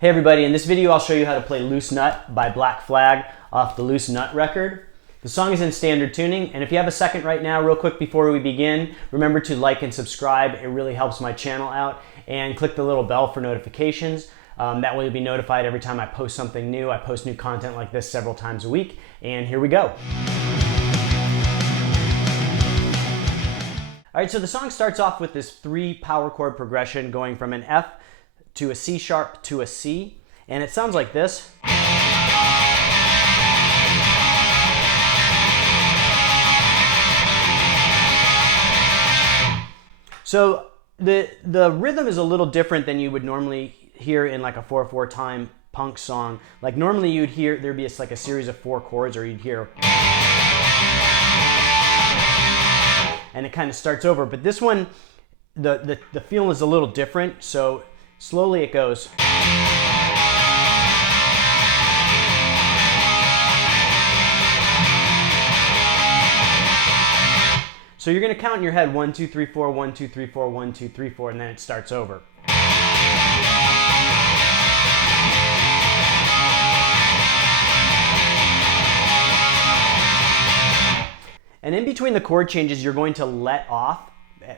Hey everybody, in this video I'll show you how to play Loose Nut by Black Flag off the Loose Nut record. The song is in standard tuning, and if you have a second right now, real quick before we begin, remember to like and subscribe. It really helps my channel out, and click the little bell for notifications. That way you'll be notified every time I post something new. I post new content like this several times a week, and here we go. All right, so the song starts off with this 3 power chord progression going from an F to a C sharp to a C, and it sounds like this. So the rhythm is a little different than you would normally hear in like a 4/4 time punk song. Like normally you'd hear there'd be like a series of 4 chords, or you'd hear and it kind of starts over. But this one, the feel is a little different. So slowly it goes. So you're going to count in your head 1, 2, 3, 4, 1, 2, 3, 4, 1, 2, 3, 4, and then it starts over. And in between the chord changes, you're going to let off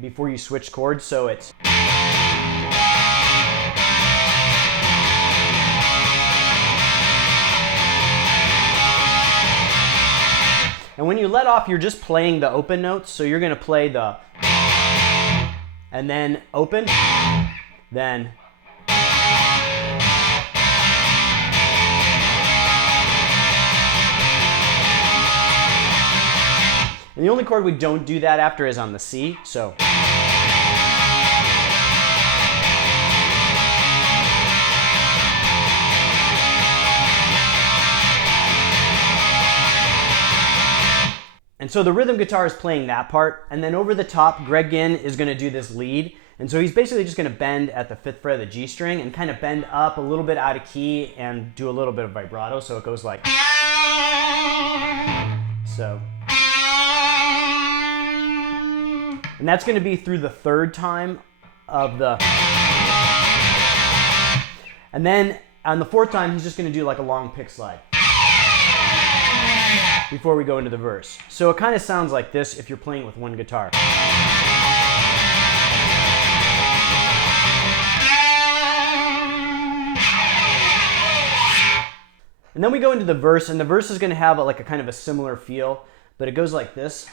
before you switch chords, so it's and when you let off, you're just playing the open notes. So you're going to play the and then open, then and the only chord we don't do that after is on the C. So and so the rhythm guitar is playing that part, and then over the top, Greg Ginn is going to do this lead. And so he's basically just going to bend at the 5th fret of the G string and kind of bend up a little bit out of key and do a little bit of vibrato. So it goes like so. And that's going to be through the 3rd time of the. And then on the 4th time, he's just going to do like a long pick slide before we go into the verse. So it kind of sounds like this if you're playing with one guitar. And then we go into the verse, and the verse is going to have like a kind of a similar feel, but it goes like this.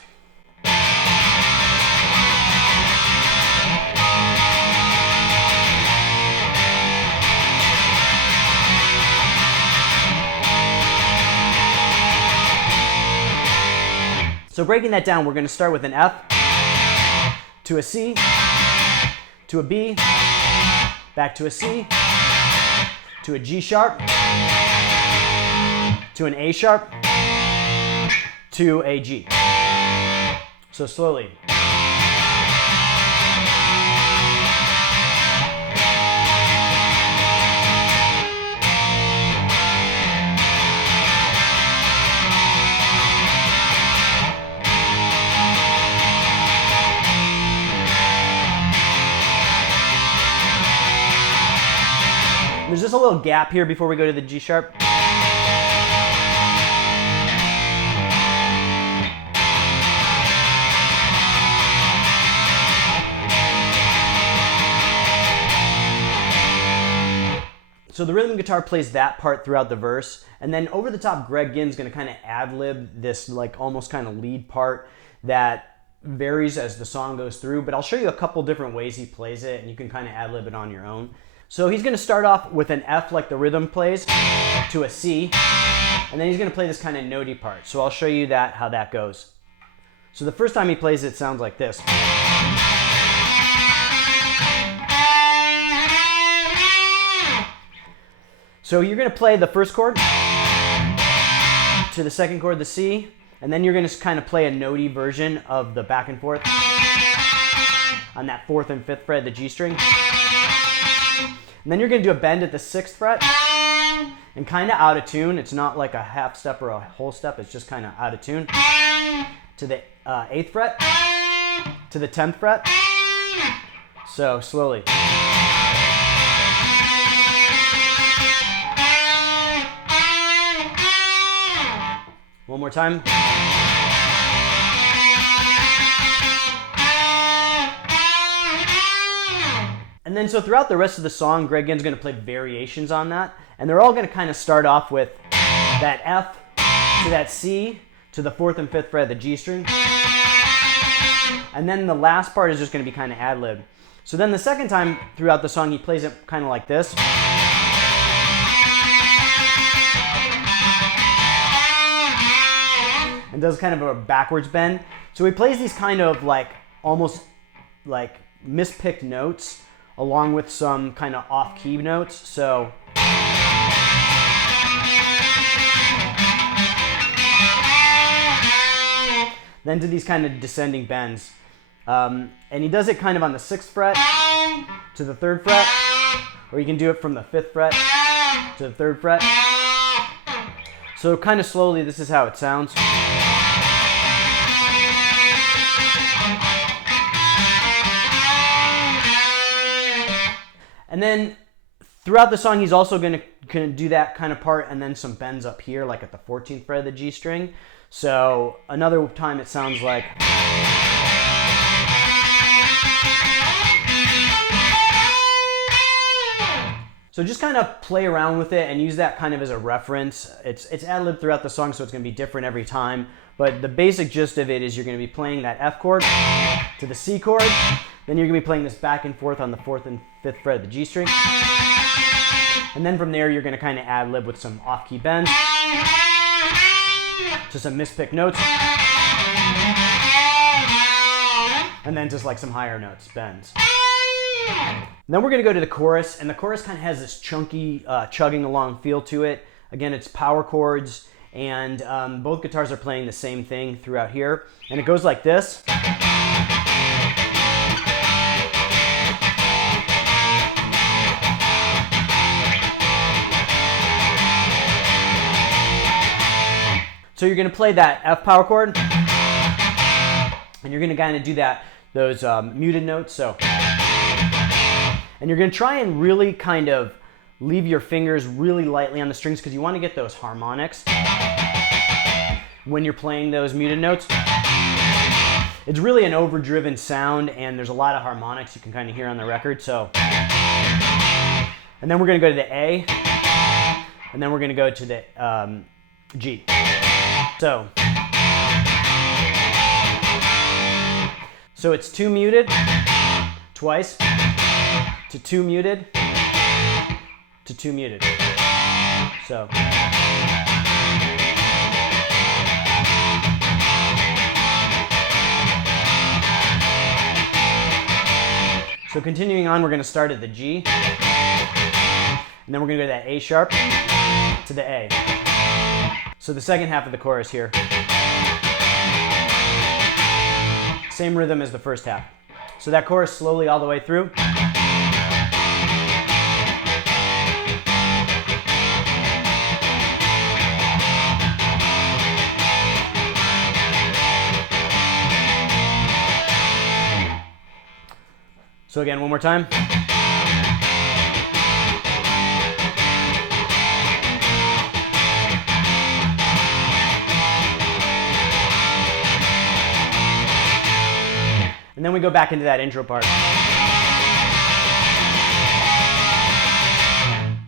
So breaking that down, we're going to start with an F to a C to a B, back to a C to a G sharp to an A sharp to a G. So slowly. There's just a little gap here before we go to the G sharp. So the rhythm guitar plays that part throughout the verse, and then over the top, Greg Ginn's going to kind of ad-lib this like almost kind of lead part that varies as the song goes through, but I'll show you a couple different ways he plays it, and you can kind of ad-lib it on your own. So he's going to start off with an F like the rhythm plays to a C, and then he's going to play this kind of notey part. So I'll show you that how that goes. So the first time he plays it, it sounds like this. So you're going to play the first chord to the second chord, the C, and then you're going to kind of play a notey version of the back and forth on that 4th and 5th fret of the G string. And then you're going to do a bend at the 6th fret and kind of out of tune. It's not like a half step or a whole step. It's just kind of out of tune. To the 8th fret, to the 10th fret. So slowly. time. And then so throughout the rest of the song, Greg Ginn's going to play variations on that. And they're all going to kind of start off with that F to that C to the 4th and 5th fret of the G string. And then the last part is just going to be kind of ad-lib. So then the second time throughout the song, he plays it kind of like this. And does kind of a backwards bend. So he plays these kind of like almost like mispicked notes along with some kind of off-key notes. So then to these kind of descending bends. And he does it kind of on the 6th fret to the 3rd fret, or you can do it from the 5th fret to the 3rd fret. So kind of slowly, this is how it sounds. And then throughout the song, he's also going to do that kind of part and then some bends up here, like at the 14th fret of the G string. So another time it sounds like. So just kind of play around with it and use that kind of as a reference. It's ad-lib throughout the song, so it's going to be different every time. But the basic gist of it is you're going to be playing that F chord to the C chord. Then you're going to be playing this back and forth on the 4th and 5th fret of the G string. And then from there, you're going to kind of ad-lib with some off-key bends to some mispicked notes. And then just like some higher notes, bends. And then we're going to go to the chorus, and the chorus kind of has this chunky, chugging along feel to it. Again, it's power chords, and both guitars are playing the same thing throughout here. And it goes like this. So you're going to play that F power chord, and you're going to kind of do those muted notes. So, and you're going to try and really kind of leave your fingers really lightly on the strings because you want to get those harmonics when you're playing those muted notes. It's really an overdriven sound, and there's a lot of harmonics you can kind of hear on the record. So, and then we're going to go to the A, and then we're going to go to the G. So it's 2 muted, twice, to 2 muted, to 2 muted. So. So continuing on, we're going to start at the G, and then we're going to go to that A sharp to the A. So the second half of the chorus here. Same rhythm as the first half. So that chorus slowly all the way through. So again, one more time. And then we go back into that intro part.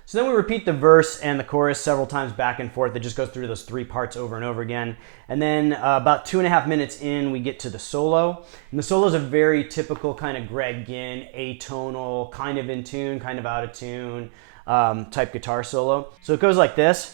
So then we repeat the verse and the chorus several times back and forth. It just goes through those 3 parts over and over again. And then about 2.5 minutes in, we get to the solo. And the solo is a very typical kind of Greg Ginn, atonal, kind of in tune, kind of out of tune type guitar solo. So it goes like this.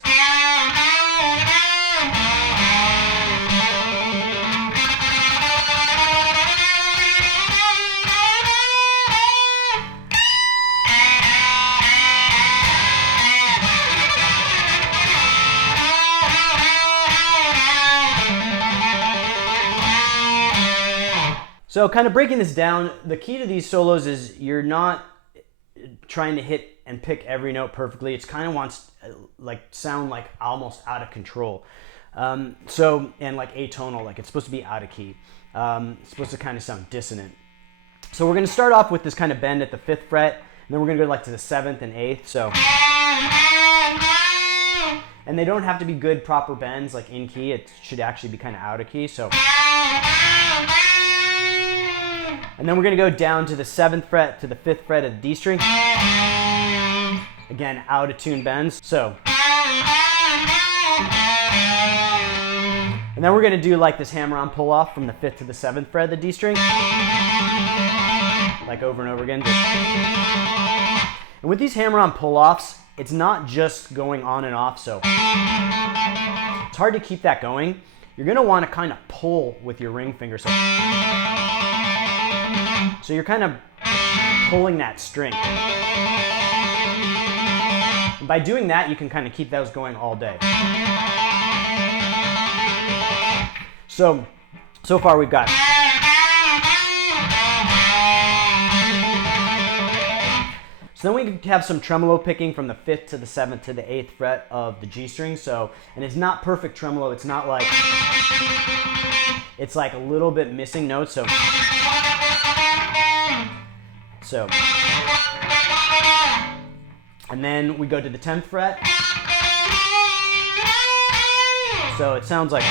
So kind of breaking this down, the key to these solos is you're not trying to hit and pick every note perfectly. It's kind of wants like sound like almost out of control. And like atonal, like it's supposed to be out of key. It's supposed to kind of sound dissonant. So we're going to start off with this kind of bend at the 5th fret, and then we're going to go like to the 7th and 8th. So, And they don't have to be good proper bends like in key. It should actually be kind of out of key. So, and then we're going to go down to the 7th fret to the 5th fret of the D string. Again, out of tune bends. So, and then we're going to do like this hammer-on pull-off from the 5th to the 7th fret of the D string. Like over and over again. And with these hammer-on pull-offs, it's not just going on and off, so it's hard to keep that going. You're going to want to kind of pull with your ring finger. So you're kind of pulling that string. And by doing that, you can kind of keep those going all day. So far we've got. So then we have some tremolo picking from the 5th to the 7th to the 8th fret of the G string. So, and it's not perfect tremolo. It's not like, it's like a little bit missing notes. So, and then we go to the 10th fret. So it sounds like.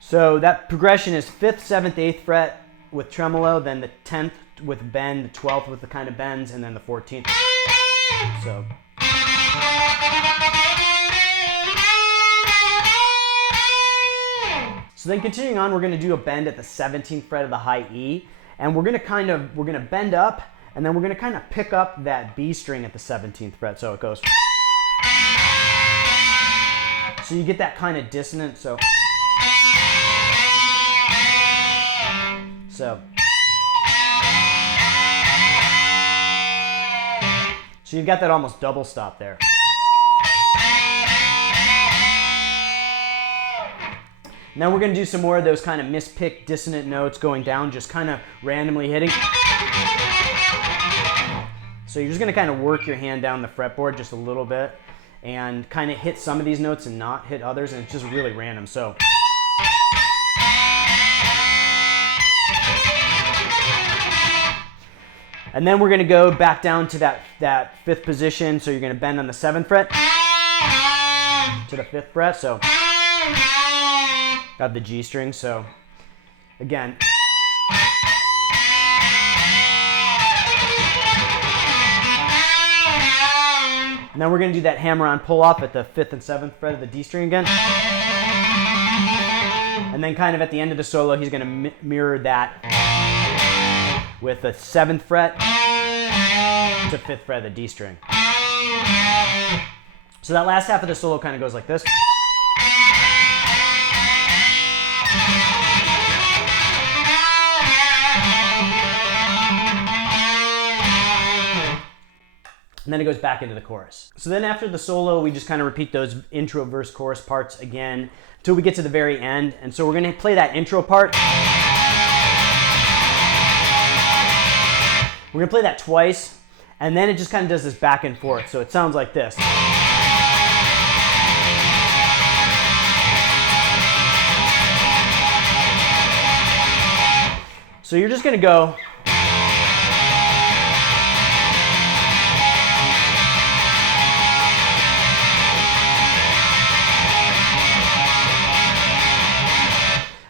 So that progression is 5th, 7th, 8th fret with tremolo, then the 10th with bend, the 12th with the kind of bends, and then the 14th. So. So then continuing on, we're going to do a bend at the 17th fret of the high E, and we're going to bend up, and then we're going to kind of pick up that B string at the 17th fret. So it goes. So you get that kind of dissonant. So you've got that almost double stop there. Now we're going to do some more of those kind of mispicked dissonant notes going down, just kind of randomly hitting. So you're just going to kind of work your hand down the fretboard just a little bit and kind of hit some of these notes and not hit others, and it's just really random. So. And then we're going to go back down to that 5th position. So you're going to bend on the 7th fret to the 5th fret. So got the G string. So again. And then we're going to do that hammer-on pull-off at the 5th and 7th fret of the D string again. And then kind of at the end of the solo, he's going to mirror that with the 7th fret to 5th fret of the D string. So that last half of the solo kind of goes like this. And then it goes back into the chorus. So then after the solo, we just kind of repeat those intro, verse, chorus parts again until we get to the very end. And so we're going to play that intro part. We're going to play that twice, and then it just kind of does this back and forth. So it sounds like this. So you're just going to go.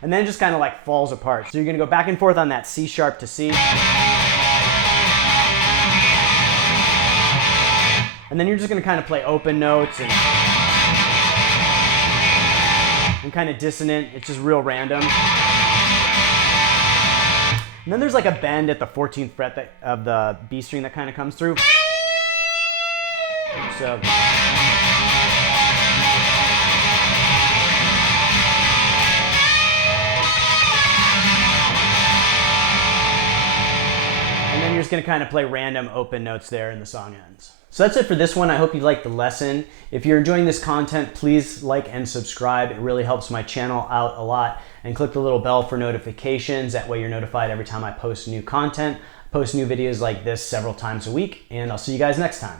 And then it just kind of like falls apart. So you're going to go back and forth on that C sharp to C. And then you're just going to kind of play open notes and kind of dissonant. It's just real random. And then there's like a bend at the 14th fret of the B string that kind of comes through. So. And then you're just going to kind of play random open notes there and the song ends. So that's it for this one. I hope you liked the lesson. If you're enjoying this content, please like and subscribe. It really helps my channel out a lot. And click the little bell for notifications. That way you're notified every time I post new content. I post new videos like this several times a week. And I'll see you guys next time.